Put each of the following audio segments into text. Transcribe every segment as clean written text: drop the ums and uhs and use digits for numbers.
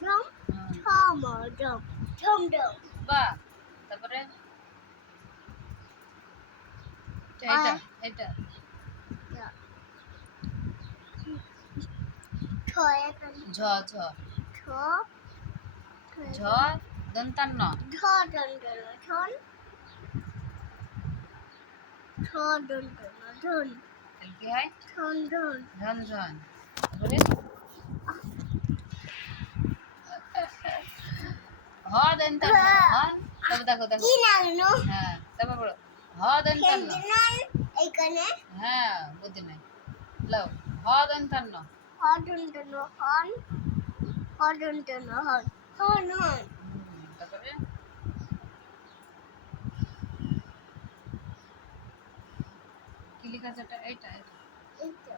ঝম ঝম ঝম ঝম ঝম বাহ তারপরে এটা এটা ছ এখানে ঝ ঝ ছ ঝ দন্তান্ন ঝ দন্তন ঝন ছ দন্তন ঝন তাহলে কি হয় ঝন ঝন ঝন ঝন তারপরে হ দন্তান্ন হন তারপর দেখো দেখো কি নাগনো হ্যাঁ তারপর বলো হ দন্তান্ন সেন্টিনাল এইখানে হ্যাঁ বুদ্ধি নাই লও হ দন্তান্ন হ দন্তন হন হ দন্তন হন হন হন তারপরে কি লেখা আছে এটা এটা এটা এইটা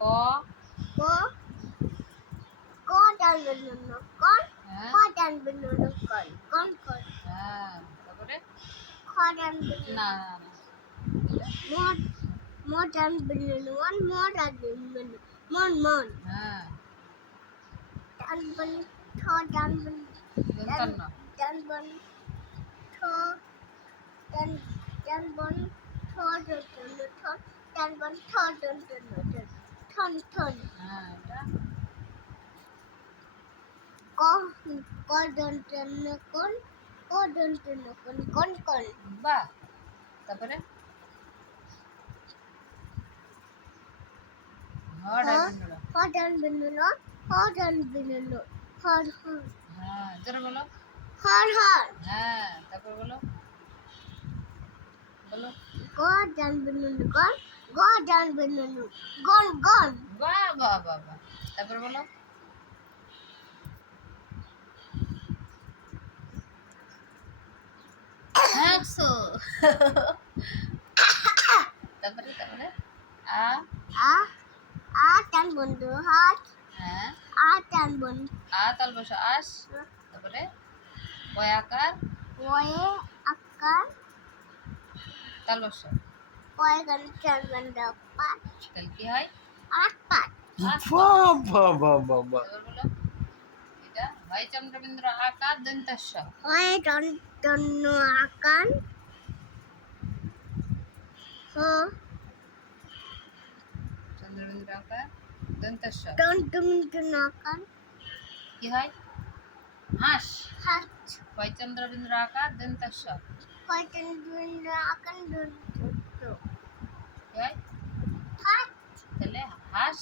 ক ক ক দন্তন কন হ্যাঁ ক দন্তন কন কন কন হ্যাঁ তারপরে খ দন্তন না না না এটা মন মন দন্তন মন দন্তন মন মন হ্যাঁ দন্তন ছ দন্তন দন্তান্ন দন্তন ছ দন্তন ছ দন্তন দন্তন ছ দন্তন ঠন ঠন হ্যাঁ এটা ক ক দন্তন কোন ক দন্তন কোন কোন কোন বাহ তারপরে হ ডাকবেন হ দন্তন হ দন্তন হর হর হ্যাঁ জোরে বলো হর হর হ্যাঁ তারপর বলো বলো গ দন্তন গন গ দন্তন গন গন বাহ বাহ বাহ বাহ তারপর বলো একশো তারপরে তারপরে আ আ আ টান বন্ধু হাত হ্যাঁ আ টান বন্ধু আ তাল বসো আস তারপরে বয়াকার ওয়ে আকার তাল বসো ওয়ে গান টান বন্ধু পাঁচ তাহলে কি হয় আট পাঁচ আস বাবা বাবা তারপর বলো এটা হয় চন্দ্রবিন্দু আকার দন্তস্ব ওয়ে টান টান আকার হ চন্দ্রবিন্দু আকার দন্তস্ব টান টান টান আকার কি হয় হাঁস হাত হয় চন্দ্রবিন্দু আকার দন্তস্ব ওয়ে টান টান আকার দন্ত কি হয় হাত তাহলে হাঁস